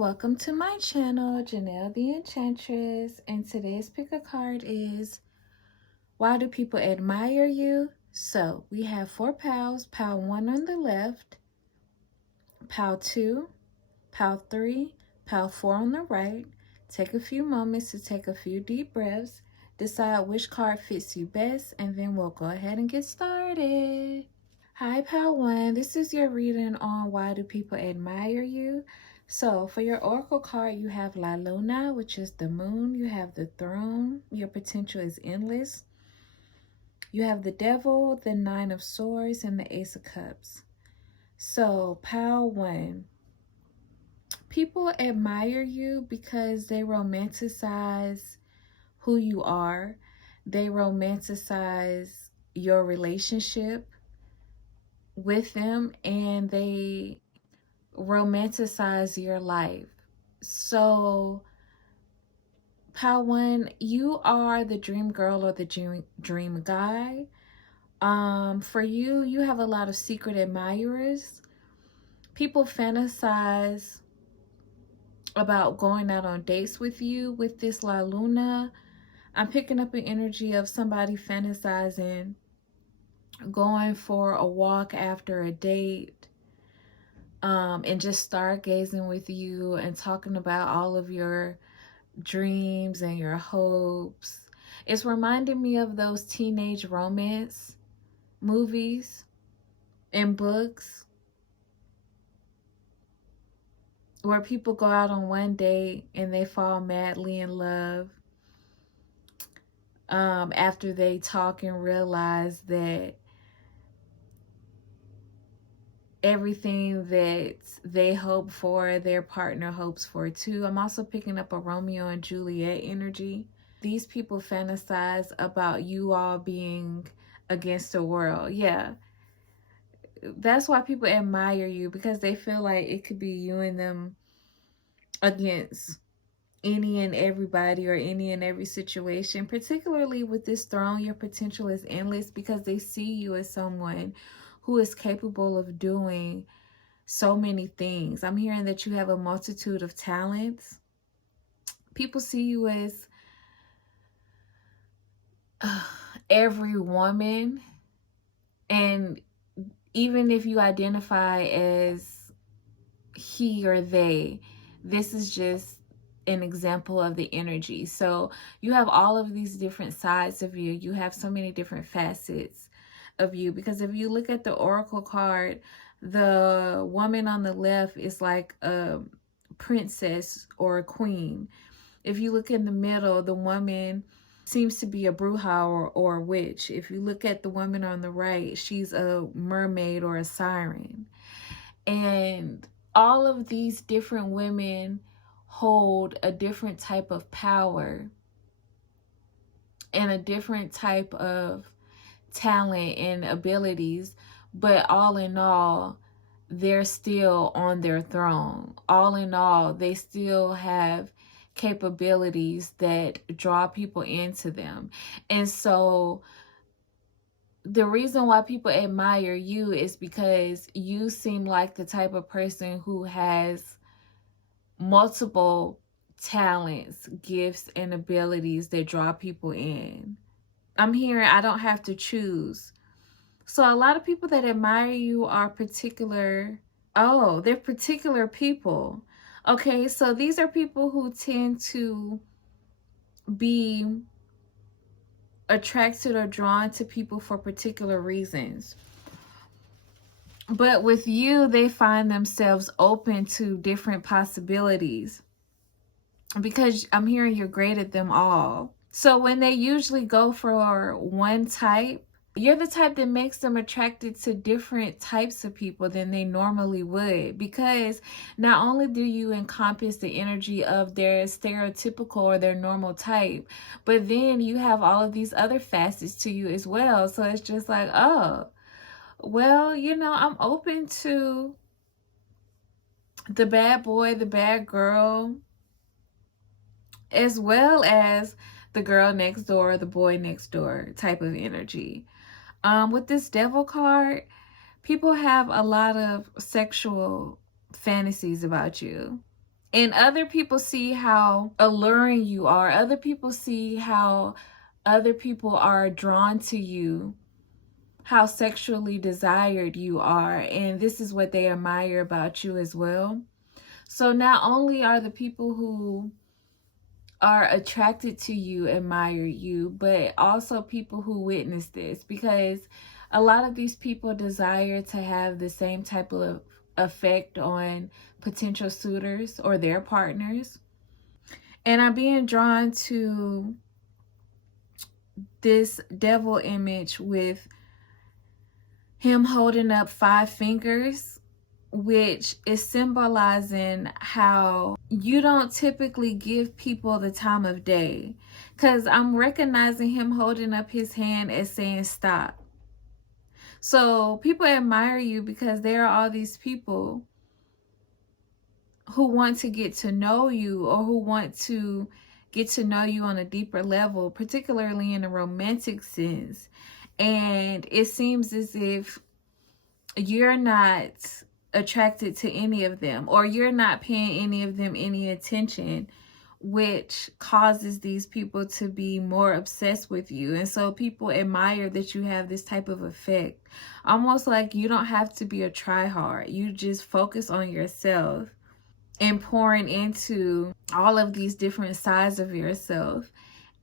welcome to my channel, Janelle the Enchantress, and today's pick a card is, why do people admire you? So we have 4 pals, pal 1 on the left, pal 2, pal 3, pal 4 on the right. Take a few moments to take a few deep breaths, decide which card fits you best, and then we'll go ahead and get started. Hi, Pal One. This is your reading on why do people admire you. So for your oracle card, you have La Luna, which is the moon. You have the throne. Your potential is endless. You have the devil, the 9 of swords, and the ace of cups. So Pal One, people admire you because they romanticize who you are. They romanticize your relationship with them, and they romanticize your life. So Pal One, you are the dream girl or the dream guy. For you, you have a lot of secret admirers. People fantasize about going out on dates with you with this La Luna. I'm picking up an energy of somebody fantasizing going for a walk after a date, and just stargazing with you and talking about all of your dreams and your hopes. It's reminding me of those teenage romance movies and books where people go out on one date and they fall madly in love, after they talk and realize that everything that they hope for, their partner hopes for too. I'm also picking up a Romeo and Juliet energy. These people fantasize about you all being against the world. Yeah, that's why people admire you, because they feel like it could be you and them against any and everybody or any and every situation. Particularly with this throne, your potential is endless because they see you as someone who is capable of doing so many things. I'm hearing that you have a multitude of talents. People see you as every woman, and even if you identify as he or they, this is just an example of the energy. So you have all of these different sides of you. You have so many different facets of you, because if you look at the oracle card, the woman on the left is like a princess or a queen. If you look in the middle, the woman seems to be a bruja or a witch. If you look at the woman on the right, she's a mermaid or a siren. And all of these different women hold a different type of power and a different type of talent and abilities, but all in all, they're still on their throne. All in all, they still have capabilities that draw people into them. And so the reason why people admire you is because you seem like the type of person who has multiple talents, gifts, and abilities that draw people in. I'm hearing I don't have to choose. So a lot of people that admire you are they're particular people. Okay, so these are people who tend to be attracted or drawn to people for particular reasons. But with you, they find themselves open to different possibilities, because I'm hearing you're great at them all. So when they usually go for one type, you're the type that makes them attracted to different types of people than they normally would, because not only do you encompass the energy of their stereotypical or their normal type, but then you have all of these other facets to you as well. So it's just like, oh, well, I'm open to the bad boy, the bad girl, as well as the girl next door, the boy next door type of energy. With this devil card, people have a lot of sexual fantasies about you. And other people see how alluring you are. Other people see how other people are drawn to you, how sexually desired you are. And this is what they admire about you as well. So not only are the people who are attracted to you admire you, but also people who witness this, because a lot of these people desire to have the same type of effect on potential suitors or their partners. And I'm being drawn to this devil image with him holding up 5 fingers, which is symbolizing how you don't typically give people the time of day. Because I'm recognizing him holding up his hand as saying stop. So people admire you because there are all these people who want to get to know you, or who want to get to know you on a deeper level, particularly in a romantic sense. And it seems as if you're not attracted to any of them, or you're not paying any of them any attention, which causes these people to be more obsessed with you. And so people admire that you have this type of effect, almost like you don't have to be a try-hard. You just focus on yourself and pouring into all of these different sides of yourself,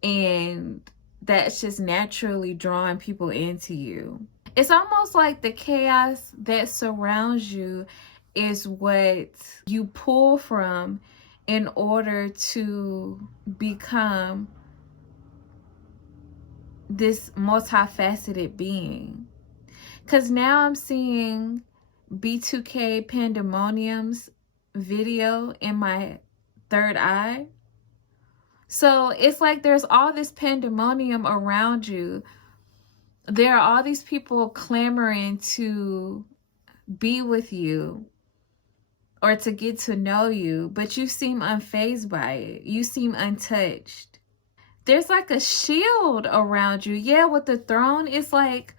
and that's just naturally drawing people into you. It's almost like the chaos that surrounds you is what you pull from in order to become this multifaceted being. Because now I'm seeing B2K Pandemonium's video in my third eye. So it's like there's all this pandemonium around you. There are all these people clamoring to be with you or to get to know you, but you seem unfazed by it. You seem untouched. There's like a shield around you. Yeah, with the throne, it's like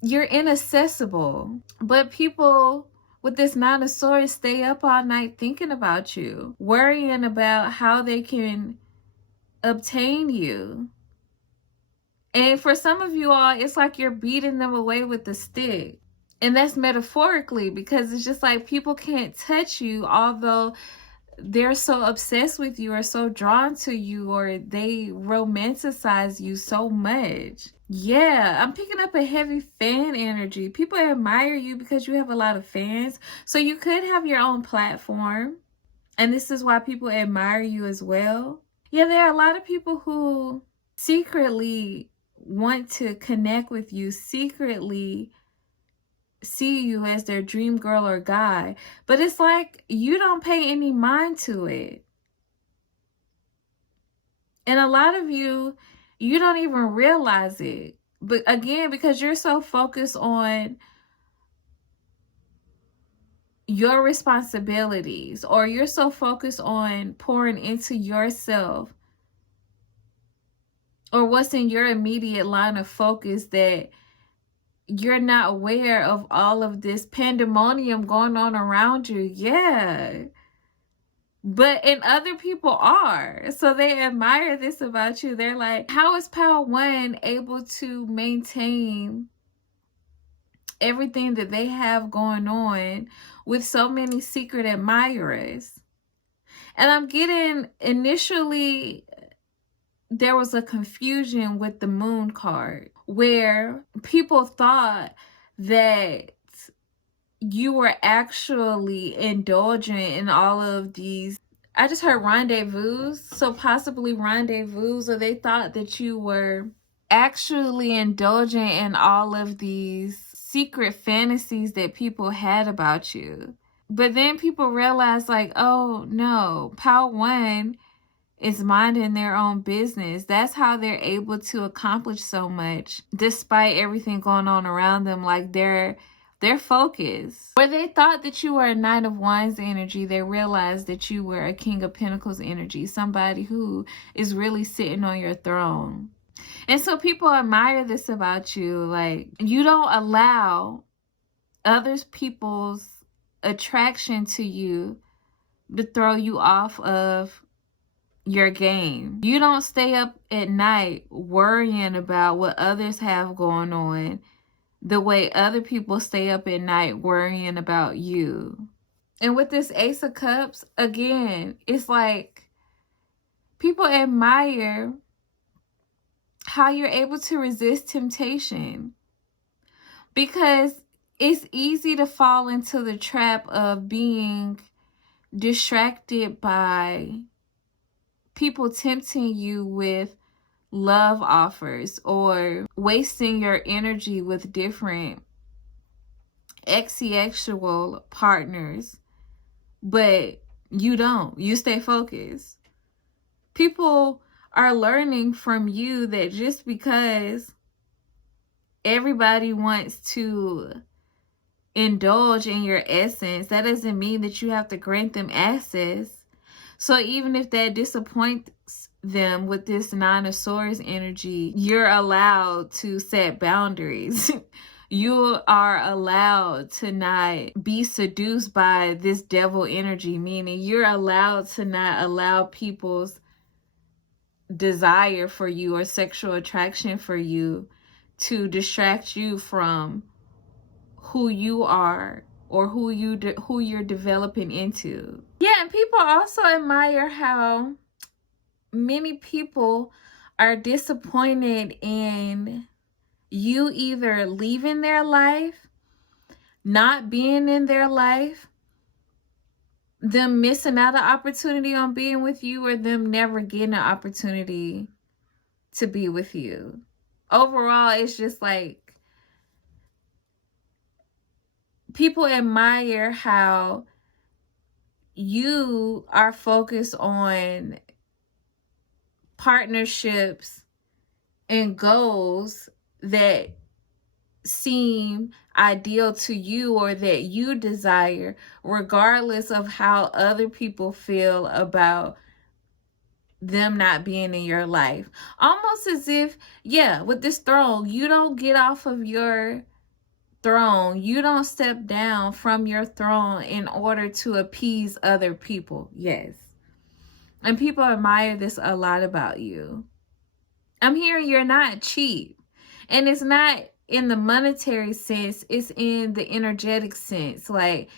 you're inaccessible. But people with this Nine of Swords stay up all night thinking about you, worrying about how they can obtain you. And for some of you all, it's like you're beating them away with the stick. And that's metaphorically, because it's just like people can't touch you, although they're so obsessed with you or so drawn to you, or they romanticize you so much. Yeah, I'm picking up a heavy fan energy. People admire you because you have a lot of fans. So you could have your own platform, and this is why people admire you as well. Yeah, there are a lot of people who secretly want to connect with you, secretly see you as their dream girl or guy, but it's like you don't pay any mind to it. And a lot of you don't even realize it. But again, because you're so focused on your responsibilities, or you're so focused on pouring into yourself, or what's in your immediate line of focus, that you're not aware of all of this pandemonium going on around you. Yeah. And other people are. So they admire this about you. They're like, how is Power One able to maintain everything that they have going on with so many secret admirers? And I'm getting, initially, there was a confusion with the Moon card, where people thought that you were actually indulgent in all of these. I just heard rendezvous, so possibly rendezvous, or they thought that you were actually indulgent in all of these secret fantasies that people had about you. But then people realized, like, oh no, Power One is minding their own business. That's how they're able to accomplish so much despite everything going on around them. Like they're focused. Where they thought that you were a Knight of Wands energy, they realized that you were a King of Pentacles energy, somebody who is really sitting on your throne. And so people admire this about you. Like, you don't allow other people's attraction to you to throw you off of your game. You don't stay up at night worrying about what others have going on the way other people stay up at night worrying about you. And with this Ace of Cups, again, it's like people admire how you're able to resist temptation, because it's easy to fall into the trap of being distracted by people tempting you with love offers or wasting your energy with different sexual partners, but you don't. You stay focused. People are learning from you that just because everybody wants to indulge in your essence, that doesn't mean that you have to grant them access. So even if that disappoints them with this Nine of Swords energy, you're allowed to set boundaries. You are allowed to not be seduced by this devil energy, meaning you're allowed to not allow people's desire for you or sexual attraction for you to distract you from who you are or who you're developing into. Yeah, and people also admire how many people are disappointed in you either leaving their life, not being in their life, them missing out an opportunity on being with you, or them never getting an opportunity to be with you. Overall, it's just like people admire how you are focused on partnerships and goals that seem ideal to you or that you desire, regardless of how other people feel about them not being in your life. Almost as if, yeah, with this throne, you don't get off of your throne. You don't step down from your throne in order to appease other people. Yes. And people admire this a lot about you. I'm hearing you're not cheap. And it's not in the monetary sense, it's in the energetic sense. Like,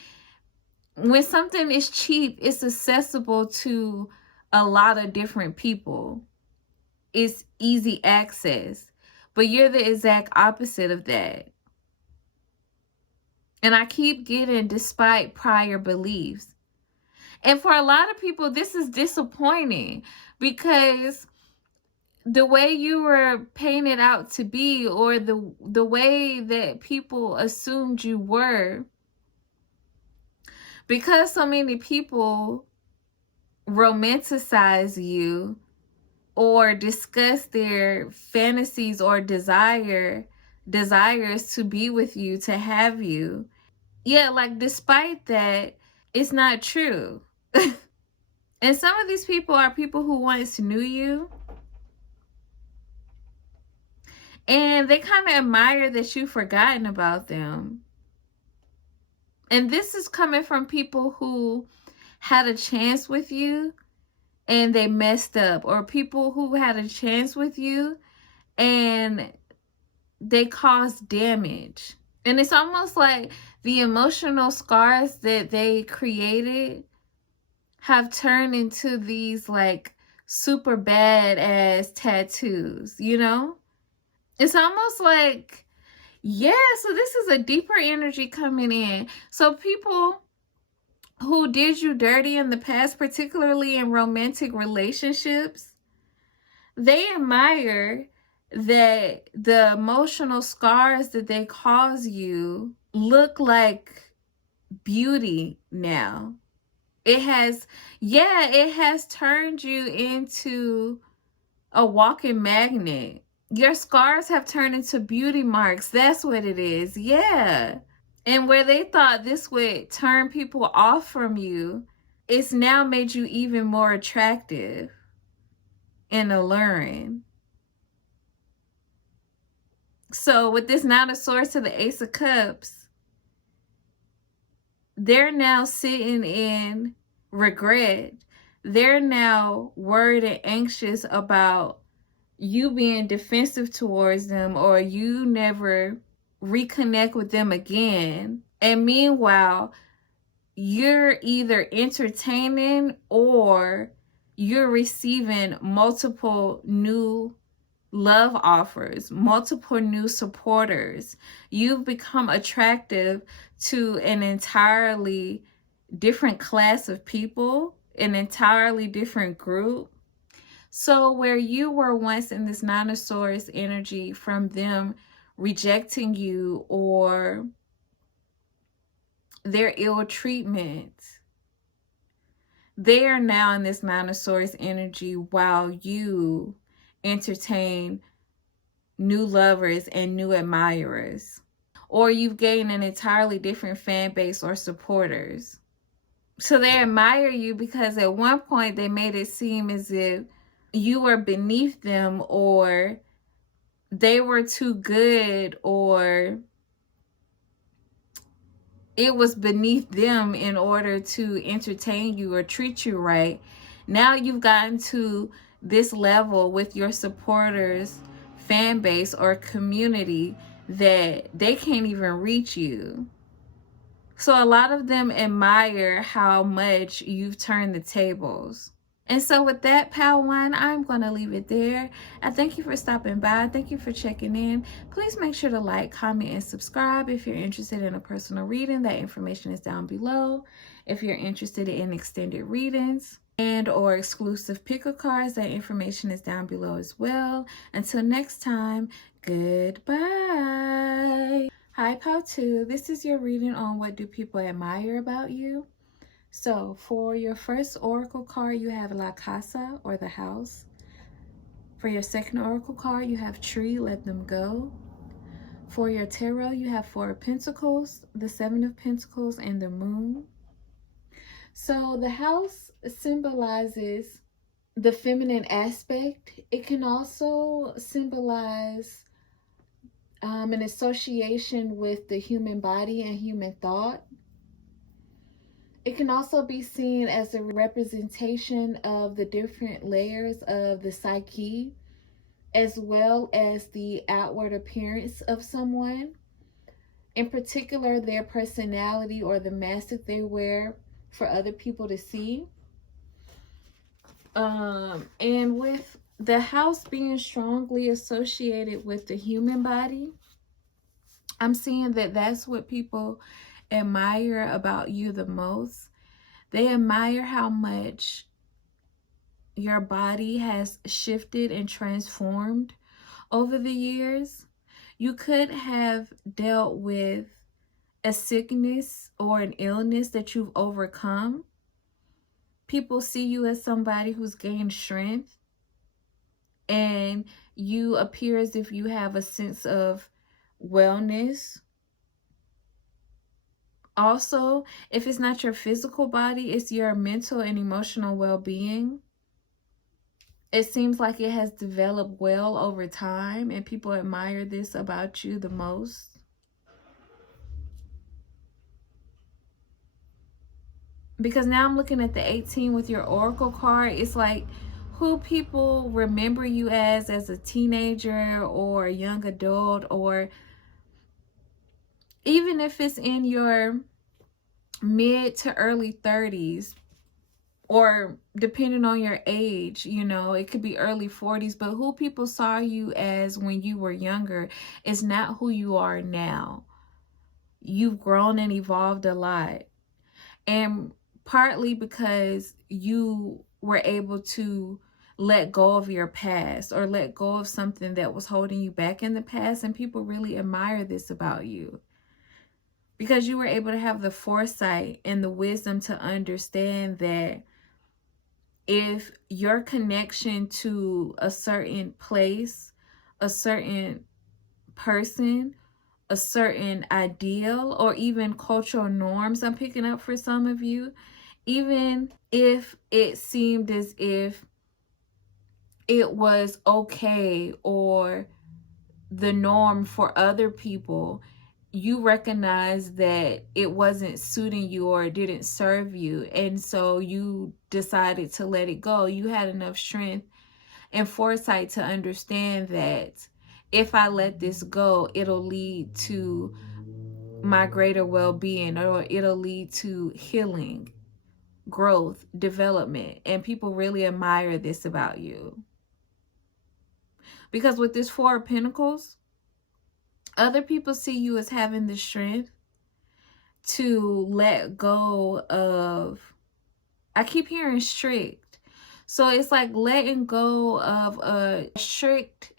when something is cheap, it's accessible to a lot of different people. It's easy access. But you're the exact opposite of that. And I keep getting despite prior beliefs. And for a lot of people, this is disappointing because the way you were painted out to be, or the way that people assumed you were, because so many people romanticize you or discuss their fantasies or desires to be with you, to have you. Yeah, like despite that, it's not true. And some of these people are people who once knew you, and they kind of admire that you've forgotten about them. And this is coming from people who had a chance with you and they messed up, or people who had a chance with you and they caused damage. And it's almost like the emotional scars that they created have turned into these like super badass tattoos, you know? It's almost like, yeah, so this is a deeper energy coming in. So people who did you dirty in the past, particularly in romantic relationships, they admire that the emotional scars that they cause you look like beauty now. It has turned you into a walking magnet. Your scars have turned into beauty marks. That's what it is. Yeah. And where they thought this would turn people off from you, it's now made you even more attractive and alluring. So with this Nine of Swords to the Ace of Cups, they're now sitting in regret. They're now worried and anxious about you being defensive towards them, or you never reconnect with them again. And meanwhile, you're either entertaining or you're receiving multiple new love offers, multiple new supporters. You've become attractive to an entirely different class of people, an entirely different group. So where you were once in this Ninosaurus energy from them rejecting you or their ill treatment, they are now in this Ninosaurus energy while you entertain new lovers and new admirers. Or you've gained an entirely different fan base or supporters. So they admire you because at one point they made it seem as if you were beneath them, or they were too good, or it was beneath them in order to entertain you or treat you right. Now you've gotten to this level with your supporters, fan base, or community that they can't even reach you. So a lot of them admire how much you've turned the tables. And so with that, Pal One, I'm going to leave it there. I thank you for stopping by. Thank you for checking in. Please make sure to like, comment, and subscribe. If you're interested in a personal reading, that information is down below. If you're interested in extended readings and or exclusive picker cards, that information is down below as well. Until next time, goodbye. Hi, Pal 2. This is your reading on what do people admire about you. So for your first oracle card, you have La Casa, or the house. For your second oracle card, you have Tree, let them go. For your tarot, you have Four of Pentacles, the Seven of Pentacles, and the Moon. So the house symbolizes the feminine aspect. It can also symbolize an association with the human body and human thought. It can also be seen as a representation of the different layers of the psyche, as well as the outward appearance of someone. In particular, their personality or the mask that they wear for other people to see. And with the house being strongly associated with the human body, I'm seeing that that's what people admire about you the most. They admire how much your body has shifted and transformed over the years. You could have dealt with a sickness or an illness that you've overcome. People see you as somebody who's gained strength, and you appear as if you have a sense of wellness. Also, if it's not your physical body, it's your mental and emotional well-being. It seems like it has developed well over time, and people admire this about you the most. Because now I'm looking at the 18 with your oracle card. It's like who people remember you as a teenager or a young adult, or even if it's in your mid to early 30s, or depending on your age, you know, it could be early 40s, but who people saw you as when you were younger is not who you are now. You've grown and evolved a lot. And partly because you were able to let go of your past, or let go of something that was holding you back in the past, and people really admire this about you. Because you were able to have the foresight and the wisdom to understand that if your connection to a certain place, a certain person, a certain ideal, or even cultural norms I'm picking up for some of you, even if it seemed as if it was okay or the norm for other people, you recognize that it wasn't suiting you or it didn't serve you, and so you decided to let it go. You had enough strength and foresight to understand that if I let this go, it'll lead to my greater well-being, or it'll lead to healing, growth, development. And people really admire this about you. Because with this Four of Pentacles, other people see you as having the strength to let go of, I keep hearing strict. So it's like letting go of a strict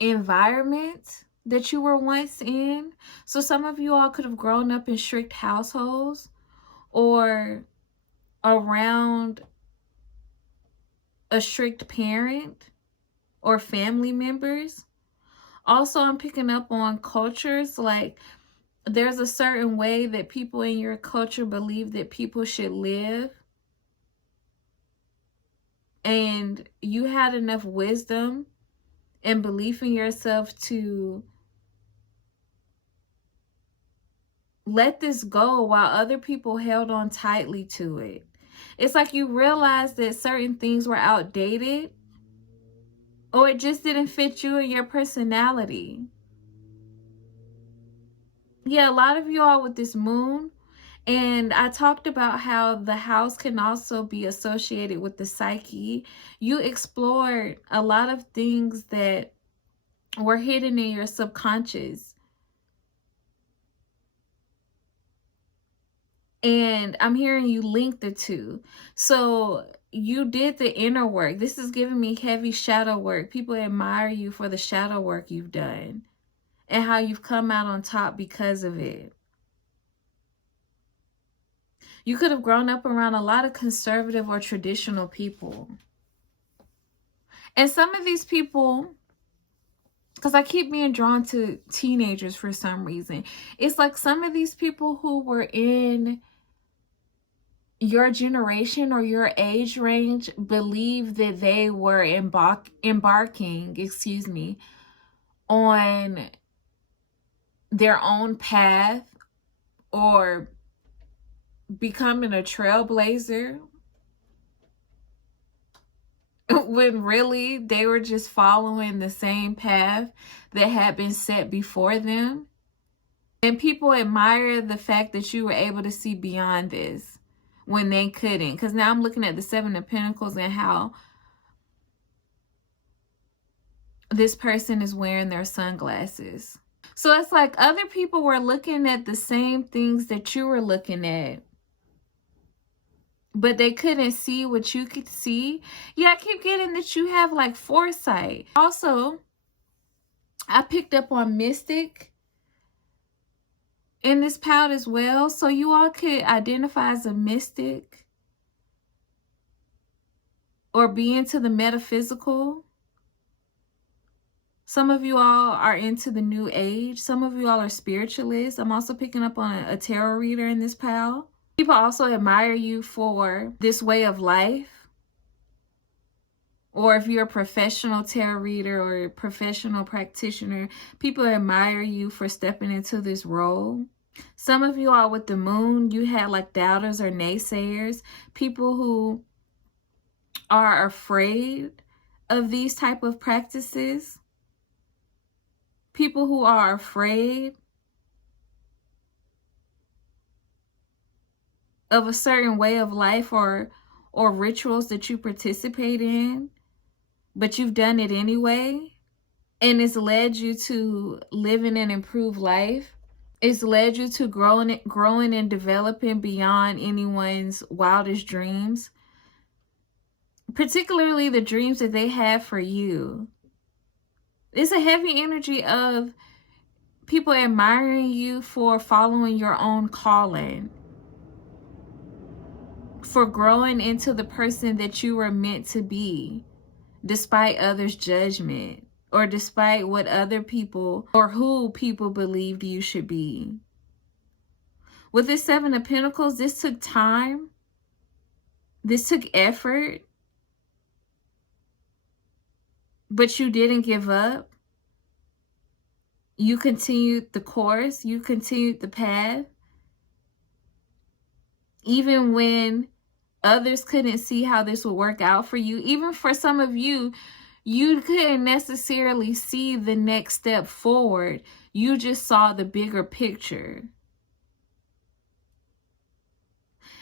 environment that you were once in. So some of you all could have grown up in strict households or around a strict parent or family members. Also, I'm picking up on cultures, like there's a certain way that people in your culture believe that people should live. And you had enough wisdom and belief in yourself to let this go while other people held on tightly to it. It's like you realized that certain things were outdated, or it just didn't fit you and your personality. Yeah, a lot of you all with this moon, and I talked about how the house can also be associated with the psyche. You explored a lot of things that were hidden in your subconscious. And I'm hearing you link the two. So you did the inner work. This is giving me heavy shadow work. People admire you for the shadow work you've done and how you've come out on top because of it. You could have grown up around a lot of conservative or traditional people. And some of these people, because I keep being drawn to teenagers for some reason, it's like some of these people who were in your generation or your age range believe that they were embarking on their own path or becoming a trailblazer, when really they were just following the same path that had been set before them. And people admire the fact that you were able to see beyond this when they couldn't. Because now I'm looking at the Seven of Pentacles and how this person is wearing their sunglasses. So it's like other people were looking at the same things that you were looking at, but they couldn't see what you could see. Yeah, I keep getting that you have like foresight. Also, I picked up on mystic in this pout as well. So you all could identify as a mystic or be into the metaphysical. Some of you all are into the new age. Some of you all are spiritualists. I'm also picking up on a tarot reader in this pal. People also admire you for this way of life. Or if you're a professional tarot reader or a professional practitioner, people admire you for stepping into this role. Some of you all with the moon, you had like doubters or naysayers. People who are afraid of these type of practices. People who are afraid of a certain way of life or rituals that you participate in, but you've done it anyway, and it's led you to living an improved life. It's led you to growing and developing beyond anyone's wildest dreams, particularly the dreams that they have for you. It's a heavy energy of people admiring you for following your own calling, for growing into the person that you were meant to be, despite others' judgment or despite what other people or who people believed you should be. With this Seven of Pentacles, this took time. This took effort. But you didn't give up. You continued the course. You continued the path. Even when others couldn't see how this would work out for you. Even for some of you, you couldn't necessarily see the next step forward. You just saw the bigger picture.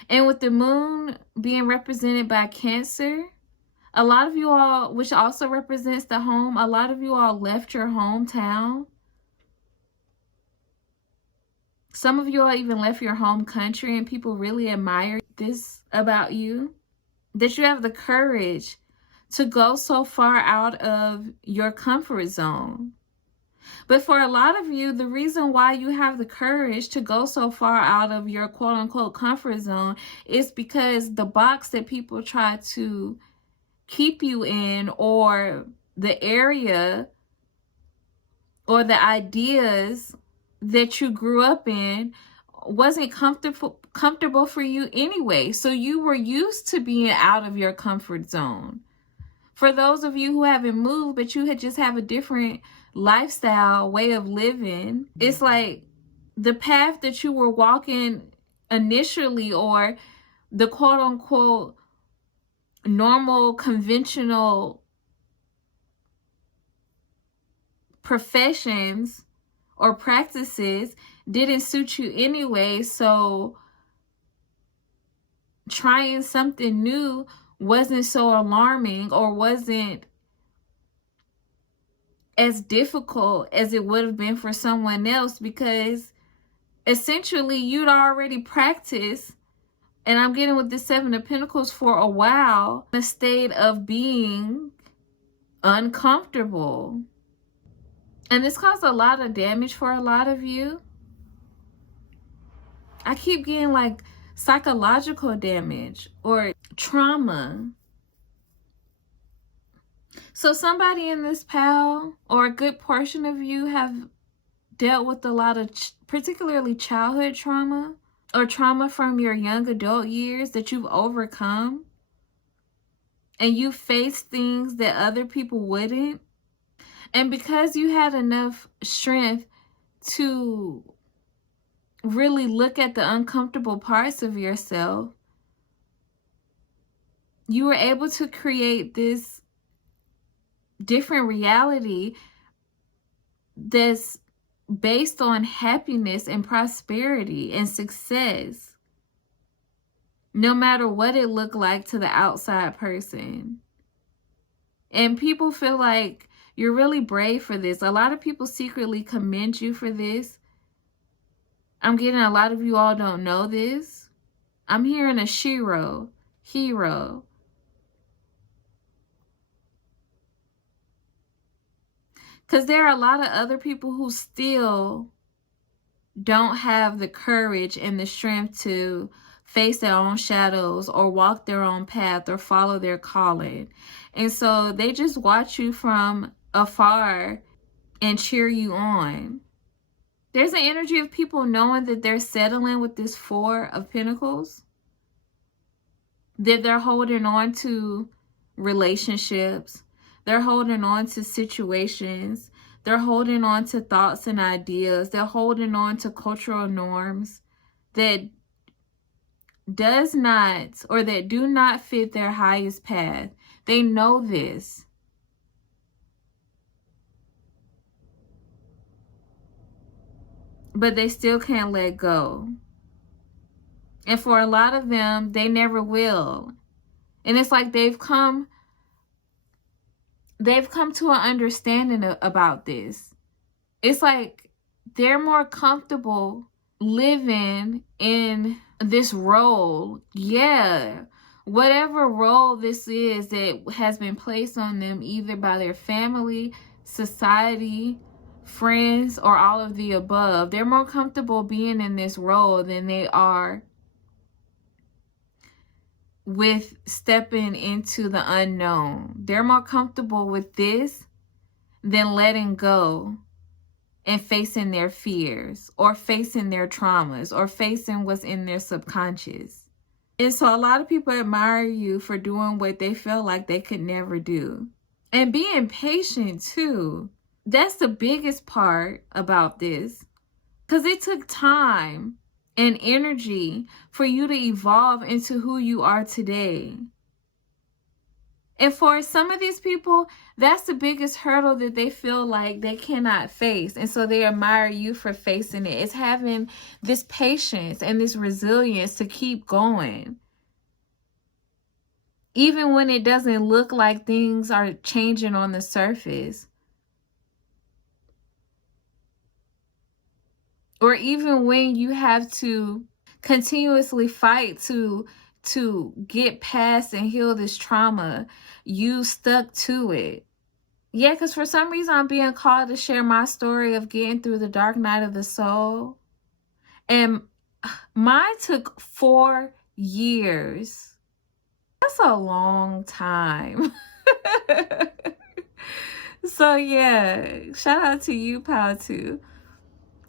And with the moon being represented by Cancer, a lot of you all, which also represents the home, a lot of you all left your hometown. Some of you all even left your home country, and people really admire this about you, that you have the courage to go so far out of your comfort zone. But for a lot of you, the reason why you have the courage to go so far out of your quote-unquote comfort zone is because the box that people try to keep you in, or the area or the ideas that you grew up in, wasn't comfortable for you anyway. So you were used to being out of your comfort zone. For those of you who haven't moved, but you had just have a different lifestyle, way of living, it's like the path that you were walking initially, or the quote unquote normal, conventional professions or practices, didn't suit you anyway. So trying something new wasn't so alarming, or wasn't as difficult as it would have been for someone else, because essentially you'd already practiced, and I'm getting with the Seven of Pentacles, for a while, in a state of being uncomfortable. And this caused a lot of damage for a lot of you. I keep getting like psychological damage or trauma. So somebody in this pile, or a good portion of you, have dealt with a lot of particularly childhood trauma, or trauma from your young adult years that you've overcome, and you faced things that other people wouldn't. And because you had enough strength to really look at the uncomfortable parts of yourself, you were able to create this different reality that's based on happiness and prosperity and success, no matter what it looked like to the outside person. And people feel like you're really brave for this. A lot of people secretly commend you for this. I'm getting a lot of you all don't know this. I'm hearing a hero. Because there are a lot of other people who still don't have the courage and the strength to face their own shadows, or walk their own path, or follow their calling. And so they just watch you from afar and cheer you on. There's an energy of people knowing that they're settling with this Four of Pentacles, that they're holding on to relationships, they're holding on to situations, they're holding on to thoughts and ideas, they're holding on to cultural norms that does not, or that do not fit their highest path. They know this. But they still can't let go. And for a lot of them, they never will. And it's like they've come to an understanding about this. It's like they're more comfortable living in this role. Yeah. Whatever role this is that has been placed on them, either by their family, society, friends, or all of the above. They're more comfortable being in this role than they are with stepping into the unknown. They're more comfortable with this than letting go and facing their fears, or facing their traumas, or facing what's in their subconscious. And so a lot of people admire you for doing what they feel like they could never do. And being patient too. that's the biggest part about this, because it took time and energy for you to evolve into who you are today. And for some of these people, that's the biggest hurdle that they feel like they cannot face. And so they admire you for facing it. It's having this patience and this resilience to keep going. Even when it doesn't look like things are changing on the surface. Or even when you have to continuously fight to get past and heal this trauma, you stuck to it. Yeah, because for some reason I'm being called to share my story of getting through the dark night of the soul. And mine took 4 years. That's a long time. So yeah, shout out to you, Pal, too.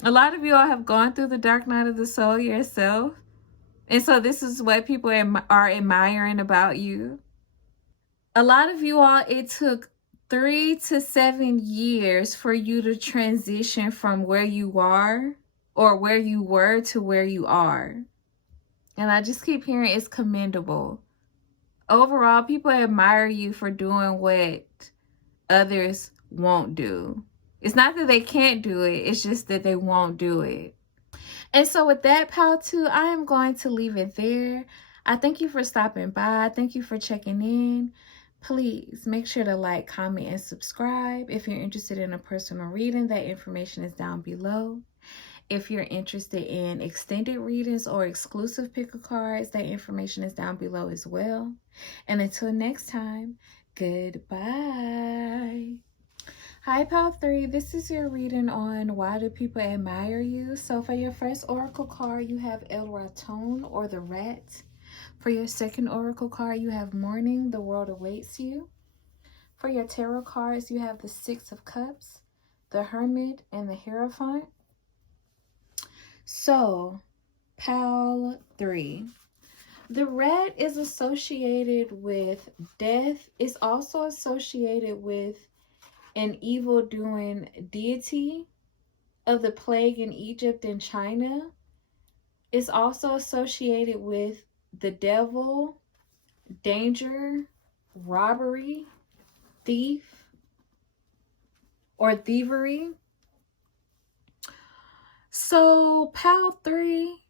A lot of you all have gone through the dark night of the soul yourself. And so this is what people are admiring about you. A lot of you all, it took 3 to 7 years for you to transition from where you are or where you were to where you are. And I just keep hearing it's commendable. Overall, people admire you for doing what others won't do. It's not that they can't do it, it's just that they won't do it. And so with that, Pal 2, I am going to leave it there. I thank you for stopping by. Thank you for checking in. Please make sure to like, comment, and subscribe. If you're interested in a personal reading, that information is down below. If you're interested in extended readings or exclusive pick-a cards, that information is down below as well. And until next time, goodbye. Hi, Pal 3. This is your reading on why do people admire you. So for your first oracle card, you have El Raton, or the rat. For your second oracle card, you have Morning, the world awaits you. For your tarot cards, you have the Six of Cups, the Hermit, and the Hierophant. So, Pal 3. The rat is associated with death. It's also associated with an evil-doing deity of the plague in Egypt and China. It's also associated with the devil, danger, robbery, thief, or thievery. So, Pal 3,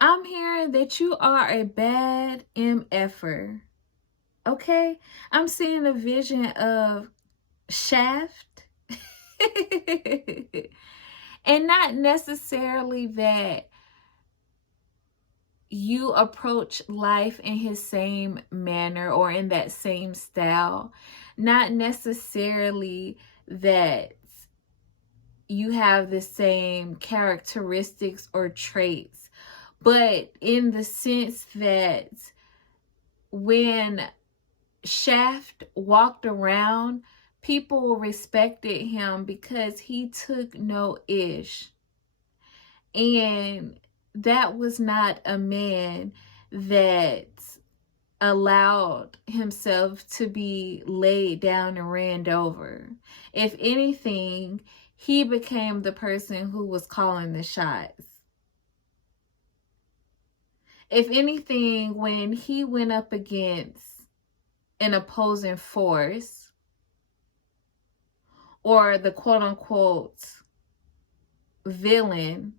I'm hearing that you are a bad MFer. Okay? I'm seeing a vision of Shaft. And not necessarily that you approach life in his same manner or in that same style. Not necessarily that you have the same characteristics or traits, but in the sense that when Shaft walked around, people respected him because he took no ish. And that was not a man that allowed himself to be laid down and ran over. If anything, he became the person who was calling the shots. If anything, when he went up against an opposing force, or the quote-unquote villain,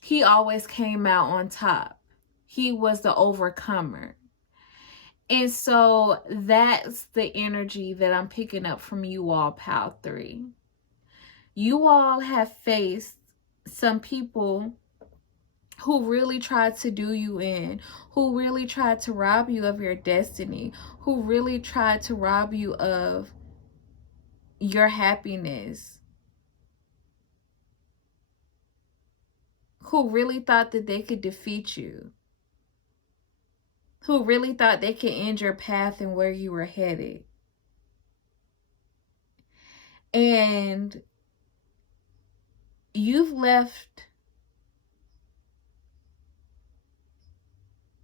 he always came out on top. He was the overcomer. And so that's the energy that I'm picking up from you all, Pal 3. You all have faced some people who really tried to do you in, who really tried to rob you of your destiny, who really tried to rob you of your happiness, who really thought that they could defeat you, who really thought they could end your path and where you were headed. And you've left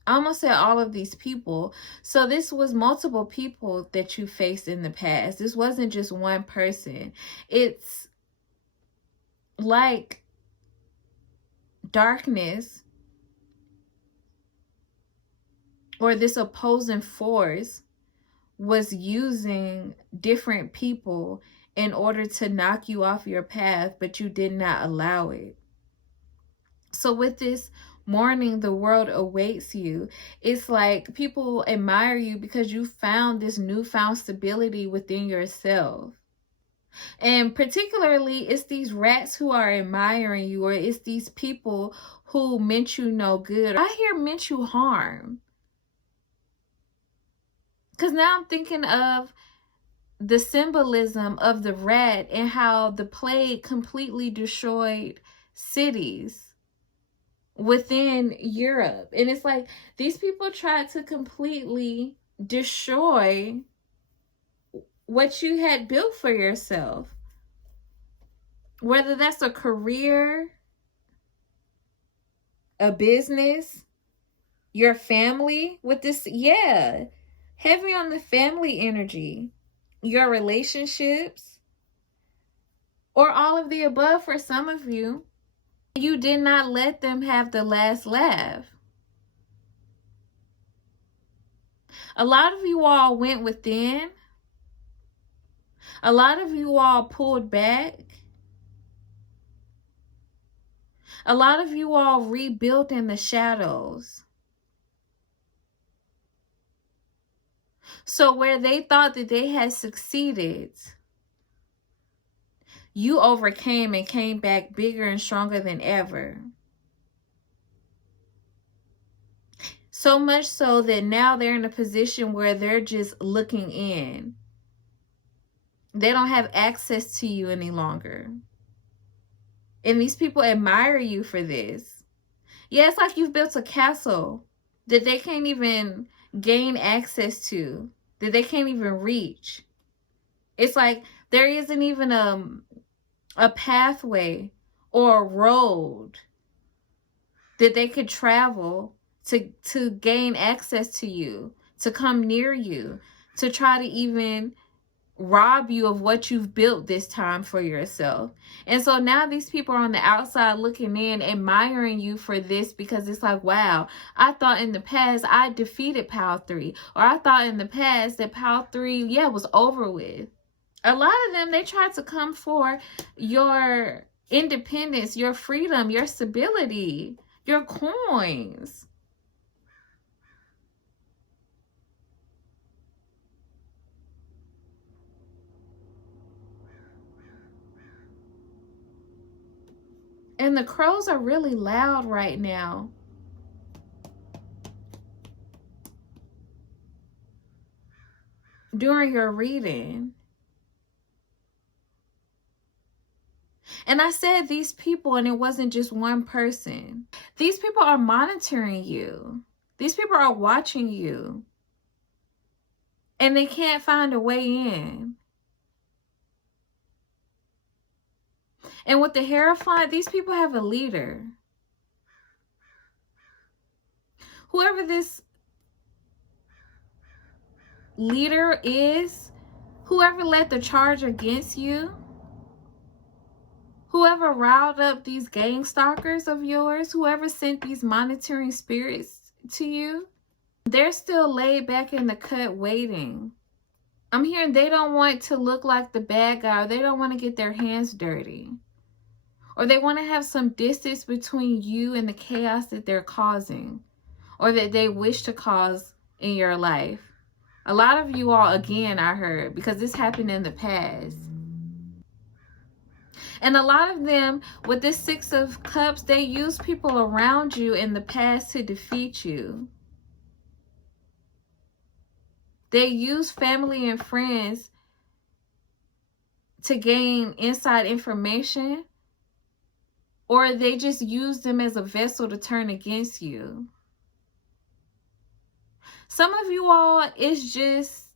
I almost said all of these people. So this was multiple people that you faced in the past. This wasn't just one person. It's like darkness, or this opposing force, was using different people in order to knock you off your path, but you did not allow it. So with this morning, the world awaits you. It's like people admire you because you found this newfound stability within yourself. And particularly, it's these rats who are admiring you, or it's these people who meant you no good. I hear meant you harm. Because now I'm thinking of the symbolism of the rat and how the plague completely destroyed cities within Europe. And it's like these people tried to completely destroy what you had built for yourself. Whether that's a career, a business, your family, with this, heavy on the family energy, your relationships, or all of the above for some of you. You did not let them have the last laugh. A lot of you all went within. A lot of you all pulled back. A lot of you all rebuilt in the shadows. So where they thought that they had succeeded, you overcame and came back bigger and stronger than ever. So much so that now they're in a position where they're just looking in. They don't have access to you any longer. And these people admire you for this. Yeah, it's like you've built a castle that they can't even gain access to, that they can't even reach. It's like there isn't even a pathway or a road that they could travel to gain access to you, to come near you, to try to even rob you of what you've built this time for yourself. And so now these people are on the outside looking in, admiring you for this, because it's like, wow, I thought in the past I defeated Pal 3, or I thought in the past that Pal 3, was over with. A lot of them, they tried to come for your independence, your freedom, your stability, your coins. And the crows are really loud right now. During your reading. And I said these people, and it wasn't just one person. These people are monitoring you. These people are watching you. And they can't find a way in. And with the Hierophant, these people have a leader. Whoever this leader is, whoever led the charge against you, whoever riled up these gang stalkers of yours, whoever sent these monitoring spirits to you, they're still laid back in the cut waiting. I'm hearing they don't want to look like the bad guy, or they don't want to get their hands dirty. Or they want to have some distance between you and the chaos that they're causing, or that they wish to cause in your life. A lot of you all, again, I heard, because this happened in the past. And a lot of them, with this Six of Cups, they use people around you in the past to defeat you. They use family and friends to gain inside information, or they just use them as a vessel to turn against you. Some of you all, it's just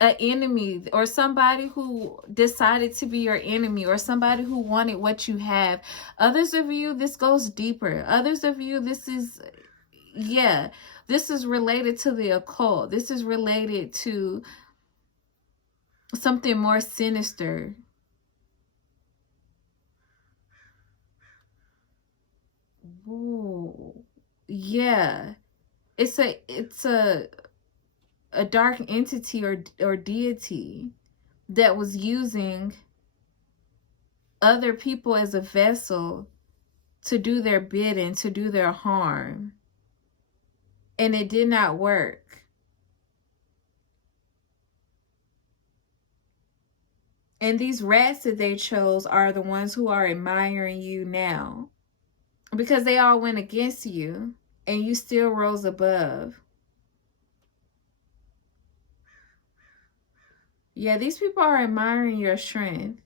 an enemy, or somebody who decided to be your enemy, or somebody who wanted what you have. Others of you, this goes deeper. Others of you, this is yeah, this is related to the occult. This is related to something more sinister. Whoa. Yeah. It's a dark entity or deity that was using other people as a vessel to do their bidding, to do their harm. And it did not work. And these rats that they chose are the ones who are admiring you now. Because they all went against you and you still rose above. Yeah, these people are admiring your strength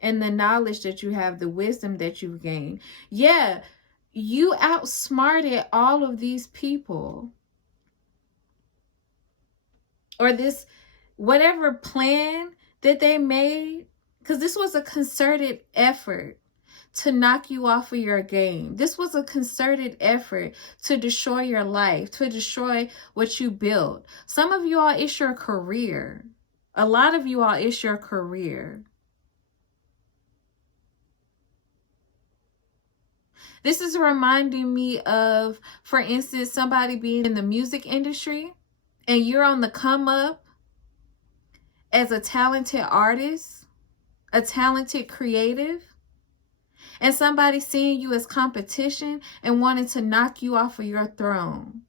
and the knowledge that you have, the wisdom that you've gained. Yeah, you outsmarted all of these people. Or this, whatever plan that they made, because this was a concerted effort to knock you off of your game. This was a concerted effort to destroy your life, to destroy what you built. Some of you all, it's your career. A lot of you all, it's your career. This is reminding me of, for instance, somebody being in the music industry and you're on the come up as a talented artist, a talented creative, and somebody seeing you as competition and wanting to knock you off of your throne.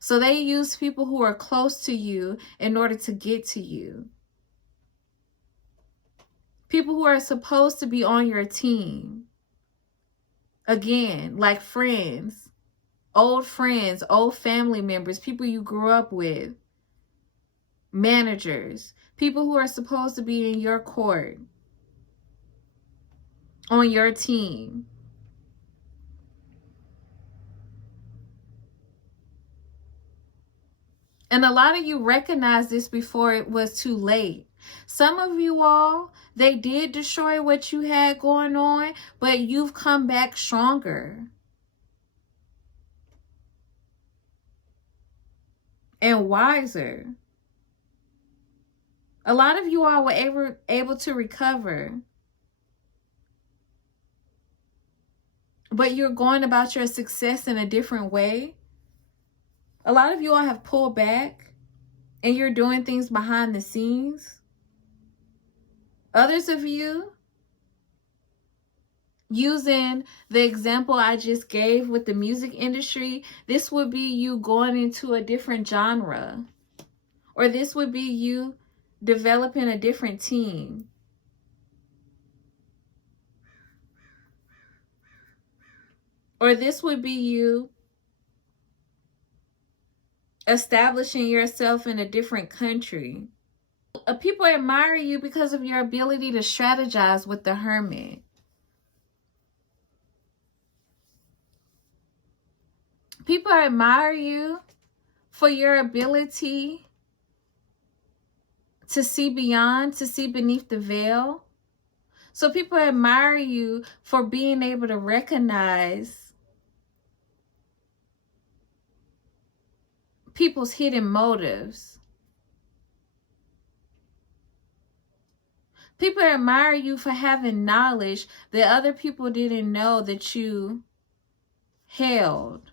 So they use people who are close to you in order to get to you. People who are supposed to be on your team. Again, like friends, old family members, people you grew up with, managers, people who are supposed to be in your court, on your team. And a lot of you recognize this before it was too late. Some of you all, they did destroy what you had going on, but you've come back stronger and wiser. A lot of you all were able to recover, but you're going about your success in a different way. A lot of you all have pulled back and you're doing things behind the scenes. Others of you, using the example I just gave with the music industry, this would be you going into a different genre. Or this would be you developing a different team. Or this would be you establishing yourself in a different country. People admire you because of your ability to strategize with the hermit. People admire you for your ability to see beyond, to see beneath the veil. So people admire you for being able to recognize people's hidden motives. People admire you for having knowledge that other people didn't know that you held.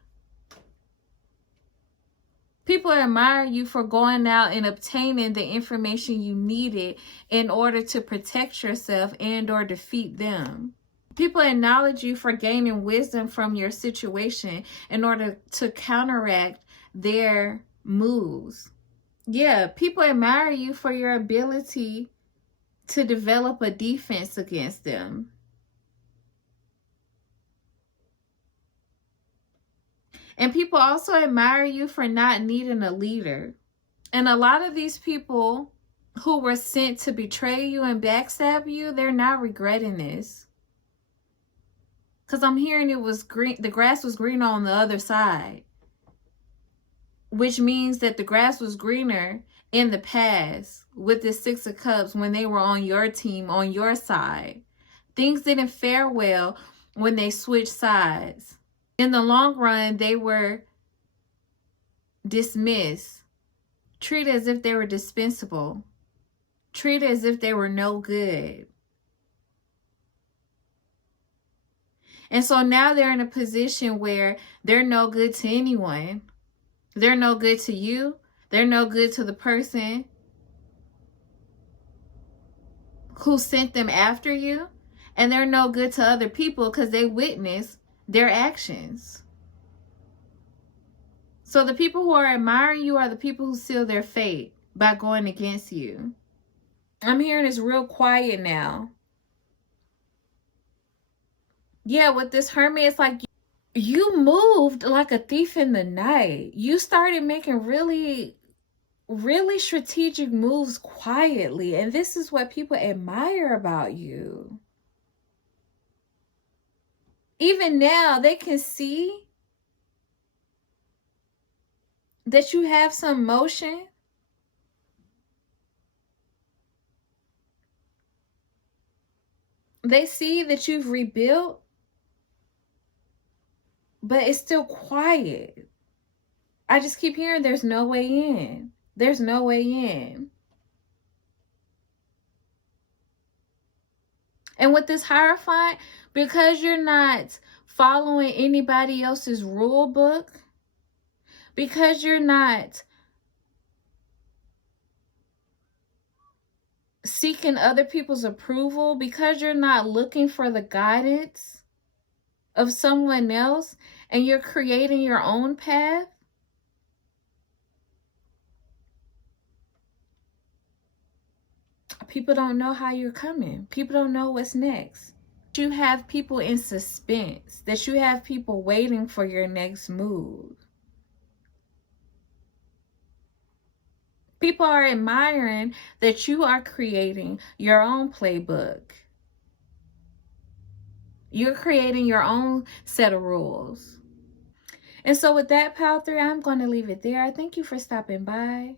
People admire you for going out and obtaining the information you needed in order to protect yourself and or defeat them. People acknowledge you for gaining wisdom from your situation in order to counteract their moves. Yeah, people admire you for your ability to develop a defense against them. And people also admire you for not needing a leader. And a lot of these people who were sent to betray you and backstab you, they're not regretting this. Because I'm hearing it was green, the grass was green on the other side. Which means that the grass was greener in the past with the Six of Cups when they were on your team, on your side. Things didn't fare well when they switched sides. In the long run, they were dismissed, treated as if they were dispensable, treated as if they were no good. And so now they're in a position where they're no good to anyone. They're no good to you. They're no good to the person who sent them after you. And they're no good to other people because they witness their actions. So the people who are admiring you are the people who seal their fate by going against you. I'm hearing it's real quiet now. Yeah, with this Hermit, it's like you moved like a thief in the night. You started making really strategic moves quietly. And this is what people admire about you. Even now, they can see that you have some motion. They see that you've rebuilt, but it's still quiet. I just keep hearing there's no way in. There's no way in. And with this Hierophant, because you're not following anybody else's rule book, because you're not seeking other people's approval, because you're not looking for the guidance of someone else, and you're creating your own path, people don't know how you're coming. People don't know what's next. You have people in suspense, that you have people waiting for your next move. People are admiring that you are creating your own playbook. You're creating your own set of rules. And so with that, Pal 3, I'm going to leave it there. I thank you for stopping by.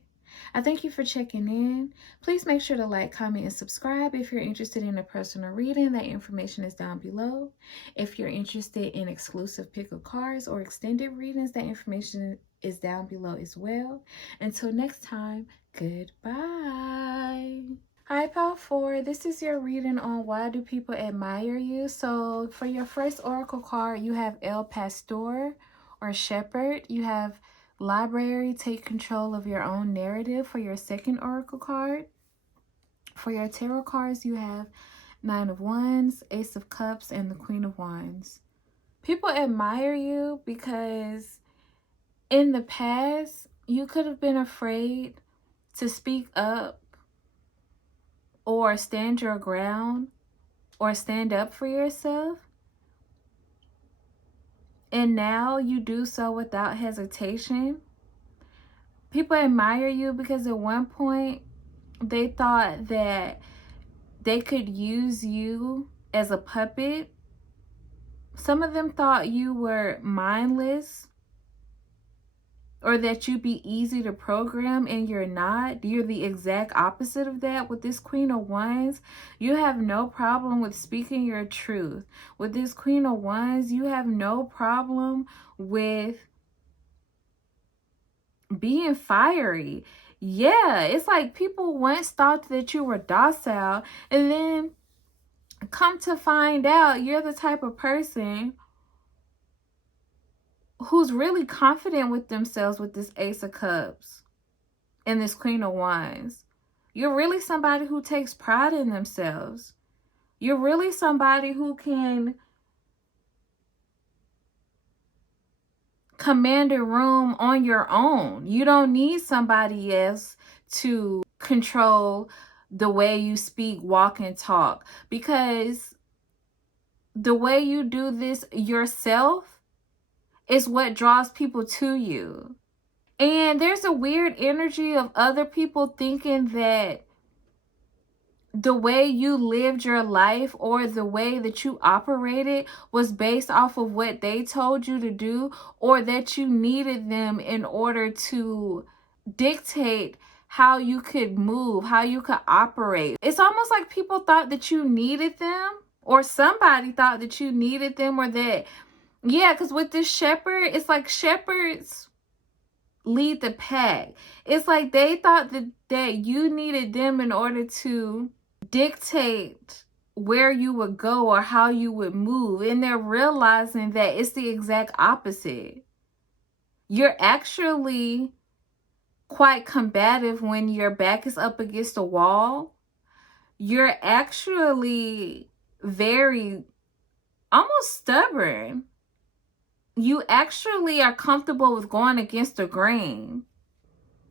I thank you for checking in. Please make sure to like, comment, and subscribe if you're interested in a personal reading. That information is down below. If you're interested in exclusive pick of cards or extended readings, that information is down below as well. Until next time, goodbye. Hi, Pal 4. This is your reading on why do people admire you. So for your first oracle card, you have El Pastor or Shepherd. You have Library, take control of your own narrative for your second oracle card. For your tarot cards, you have Nine of Wands, Ace of Cups, and the Queen of Wands. People admire you because in the past, you could have been afraid to speak up or stand your ground or stand up for yourself. And now you do so without hesitation. People admire you because at one point they thought that they could use you as a puppet. Some of them thought you were mindless or that you'd be easy to program, and you're not. You're the exact opposite of that. With this Queen of Wands, you have no problem with speaking your truth. With this Queen of Wands, you have no problem with being fiery. Yeah, it's like people once thought that you were docile, and then come to find out you're the type of person who's really confident with themselves with this Ace of Cups and this Queen of Wands. You're really somebody who takes pride in themselves. You're really somebody who can command a room on your own. You don't need somebody else to control the way you speak, walk, and talk, because the way you do this yourself is what draws people to you. And there's a weird energy of other people thinking that the way you lived your life or the way that you operated was based off of what they told you to do, or that you needed them in order to dictate how you could move, how you could operate. It's almost like people thought that you needed them, or somebody thought that you needed them, or that Yeah, because with this shepherd, it's like shepherds lead the pack. It's like they thought that you needed them in order to dictate where you would go or how you would move. And they're realizing that it's the exact opposite. You're actually quite combative when your back is up against a wall. You're actually very almost stubborn. You actually are comfortable with going against the grain.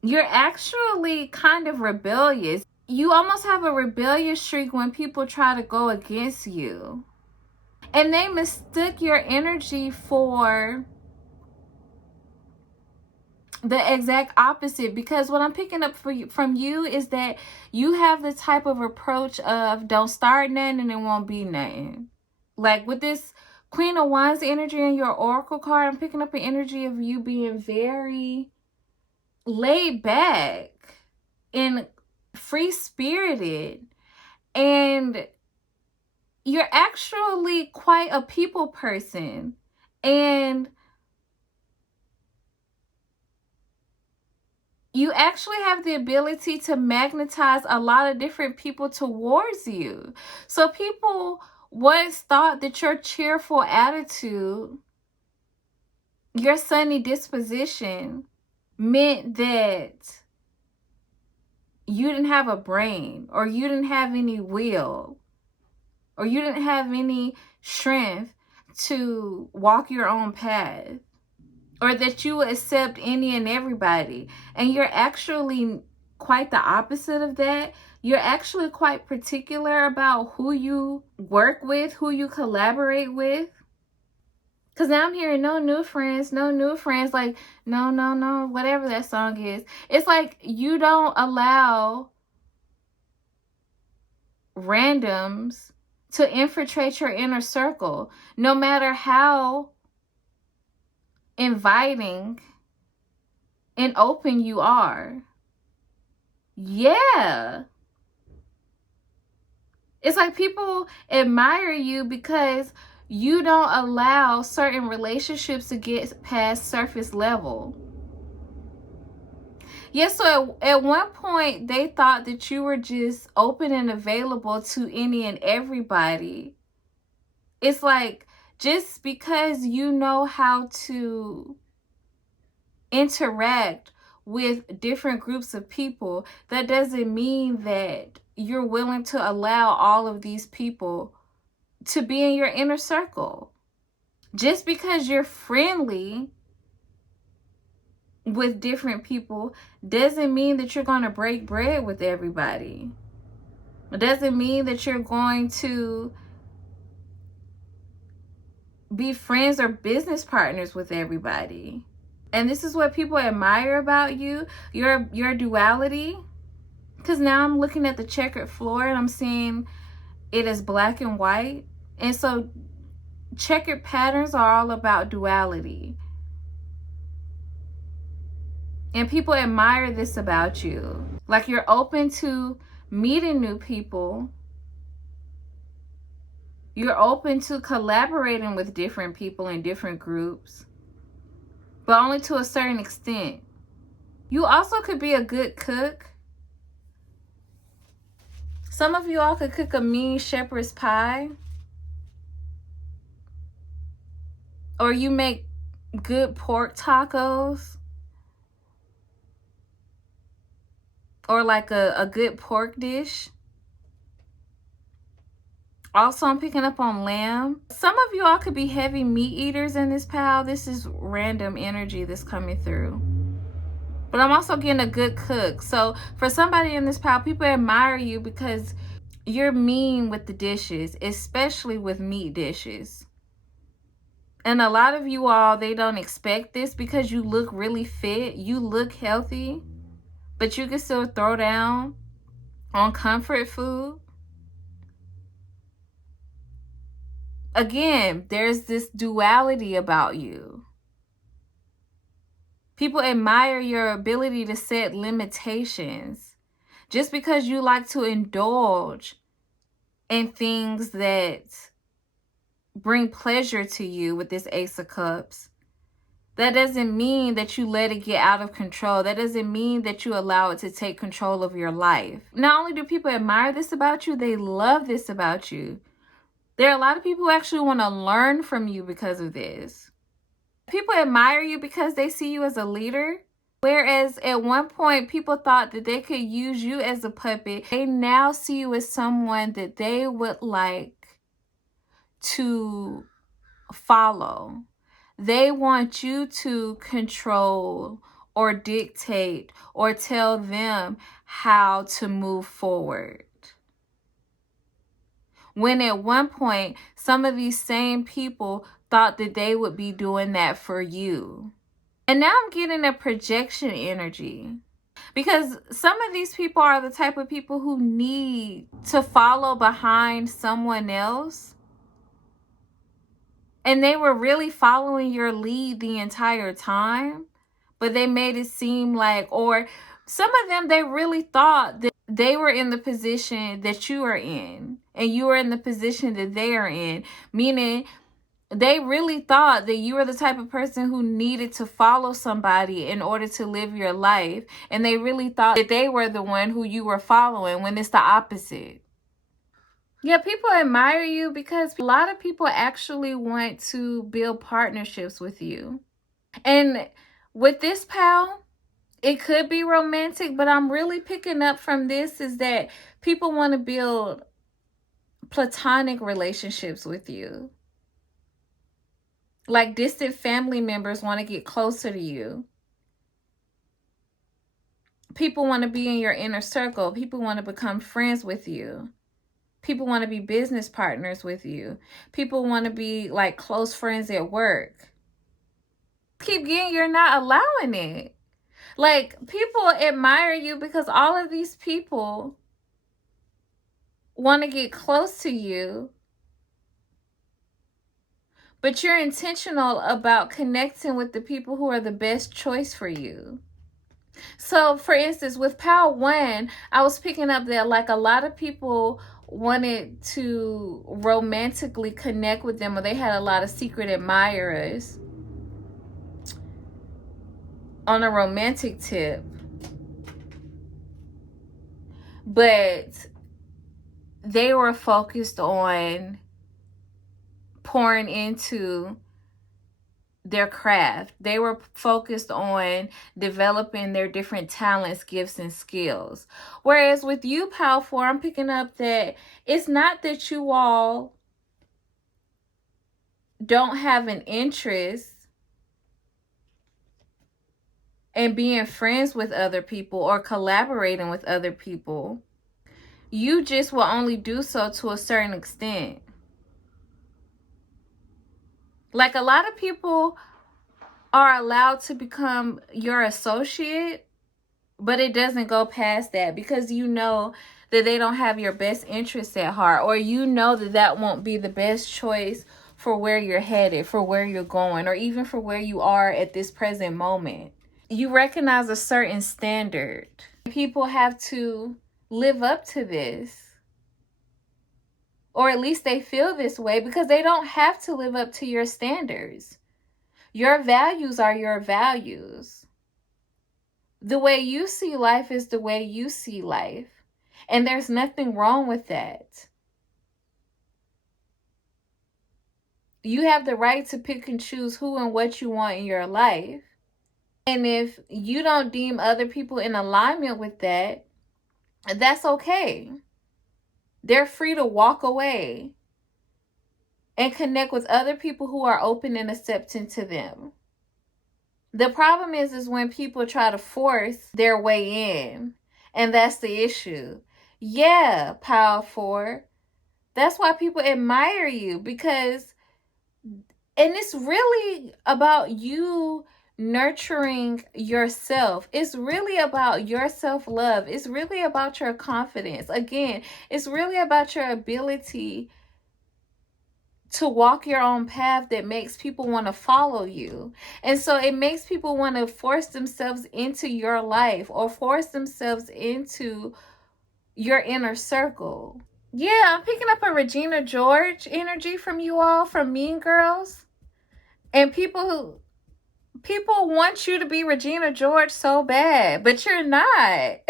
You're actually kind of rebellious. You almost have a rebellious streak when people try to go against you. And they mistook your energy for the exact opposite, because what I'm picking up from you is that you have the type of approach of don't start nothing and it won't be nothing. Like with this Queen of Wands energy in your oracle card, I'm picking up an energy of you being very laid back and free spirited, and you're actually quite a people person, and you actually have the ability to magnetize a lot of different people towards you. So people once thought that your cheerful attitude, your sunny disposition meant that you didn't have a brain, or you didn't have any will, or you didn't have any strength to walk your own path, or that you would accept any and everybody. And you're actually quite the opposite of that. You're actually quite particular about who you work with, who you collaborate with. Because now I'm hearing no new friends, no new friends. Like, no, no, no, whatever that song is. It's like you don't allow randoms to infiltrate your inner circle, no matter how inviting and open you are. Yeah. It's like people admire you because you don't allow certain relationships to get past surface level. Yes, so at one point they thought that you were just open and available to any and everybody. It's like just because you know how to interact with different groups of people, that doesn't mean that you're willing to allow all of these people to be in your inner circle. Just because you're friendly with different people doesn't mean that you're going to break bread with everybody. It doesn't mean that you're going to be friends or business partners with everybody. And this is what people admire about you, your duality. Because now I'm looking at the checkered floor and I'm seeing it as black and white. And so checkered patterns are all about duality. And people admire this about you. Like you're open to meeting new people. You're open to collaborating with different people in different groups, but only to a certain extent. You also could be a good cook. Some of you all could cook a mean shepherd's pie. Or you make good pork tacos. Or like a good pork dish. Also, I'm picking up on lamb. Some of you all could be heavy meat eaters in this pile. This is random energy that's coming through. But I'm also getting a good cook. So for somebody in this pile, people admire you because you're mean with the dishes, especially with meat dishes. And a lot of you all, they don't expect this because you look really fit. You look healthy, but you can still throw down on comfort food. Again, there's this duality about you. People admire your ability to set limitations. Just because you like to indulge in things that bring pleasure to you with this Ace of Cups. That doesn't mean that you let it get out of control. That doesn't mean that you allow it to take control of your life. Not only do people admire this about you, they love this about you. There are a lot of people who actually want to learn from you because of this. People admire you because they see you as a leader. Whereas at one point, people thought that they could use you as a puppet. They now see you as someone that they would like to follow. They want you to control or dictate or tell them how to move forward. When at one point, some of these same people thought that they would be doing that for you. And now I'm getting a projection energy. Because some of these people are the type of people who need to follow behind someone else. And they were really following your lead the entire time. But they made it seem like, or some of them, they really thought that they were in the position that you are in. And you are in the position that they are in. Meaning, they really thought that you were the type of person who needed to follow somebody in order to live your life. And they really thought that they were the one who you were following, when it's the opposite. Yeah, people admire you because a lot of people actually want to build partnerships with you. And with this pal, it could be romantic, but I'm really picking up from this is that people want to build platonic relationships with you. Like distant family members want to get closer to you. People want to be in your inner circle. People want to become friends with you. People want to be business partners with you. People want to be like close friends at work. Keep getting, you're not allowing it. Like, people admire you because all of these people want to get close to you. But you're intentional about connecting with the people who are the best choice for you. So, for instance, with Pal 1, I was picking up that like a lot of people wanted to romantically connect with them, or they had a lot of secret admirers on a romantic tip. But they were focused on pouring into their craft. They were focused on developing their different talents, gifts, and skills. Whereas with you, Pal 4, I'm picking up that it's not that you all don't have an interest in being friends with other people or collaborating with other people. You just will only do so to a certain extent. Like, a lot of people are allowed to become your associate, but it doesn't go past that, because you know that they don't have your best interests at heart, or you know that that won't be the best choice for where you're headed, for where you're going, or even for where you are at this present moment. You recognize a certain standard. People have to live up to this, or at least they feel this way, because they don't have to live up to your standards. Your values are your values. The way you see life is the way you see life. And there's nothing wrong with that. You have the right to pick and choose who and what you want in your life. And if you don't deem other people in alignment with that, that's okay. They're free to walk away and connect with other people who are open and accepting to them. The problem is when people try to force their way in, and that's the issue. Yeah, Power 4. That's why people admire you, because, and it's really about you nurturing yourself. It's really about your self-love. It's really about your confidence. Again, it's really about your ability to walk your own path that makes people want to follow you. And so it makes people want to force themselves into your life, or force themselves into your inner circle. Yeah, I'm picking up a Regina George energy from you all, from Mean Girls. And people want you to be Regina George so bad, but you're not.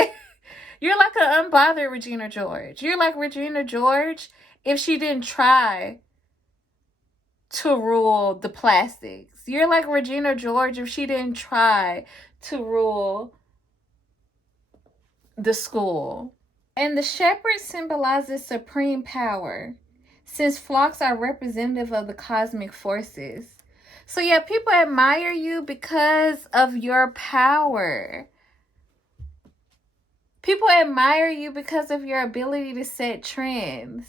You're like an unbothered Regina George. You're like Regina George if she didn't try to rule the plastics. You're like Regina George if she didn't try to rule the school. And the shepherd symbolizes supreme power, since flocks are representative of the cosmic forces. So, yeah, people admire you because of your power. People admire you because of your ability to set trends.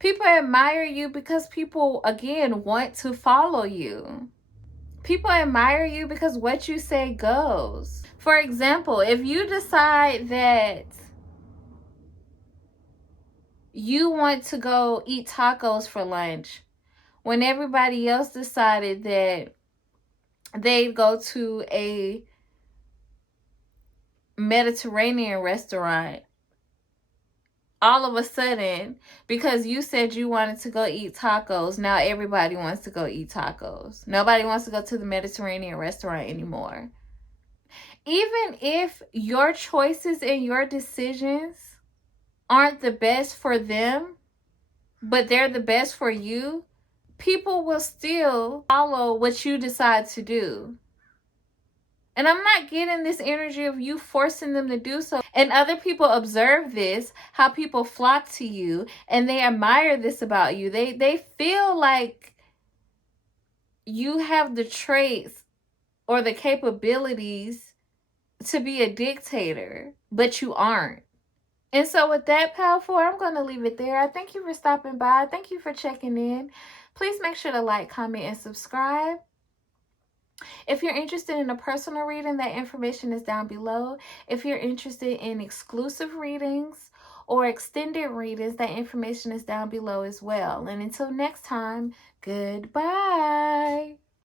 People admire you because people, again, want to follow you. People admire you because what you say goes. For example, if you decide that you want to go eat tacos for lunch when everybody else decided that they'd go to a Mediterranean restaurant, all of a sudden, because you said you wanted to go eat tacos, now everybody wants to go eat tacos. Nobody wants to go to the Mediterranean restaurant anymore. Even if your choices and your decisions aren't the best for them, but they're the best for you, people will still follow what you decide to do. And I'm not getting this energy of you forcing them to do so. And other people observe this, how people flock to you and they admire this about you. They feel like you have the traits or the capabilities to be a dictator, but you aren't. And so with that, powerful, I'm going to leave it there. I thank you for stopping by. Thank you for checking in. Please make sure to like, comment, and subscribe. If you're interested in a personal reading, that information is down below. If you're interested in exclusive readings or extended readings, that information is down below as well. And until next time, goodbye.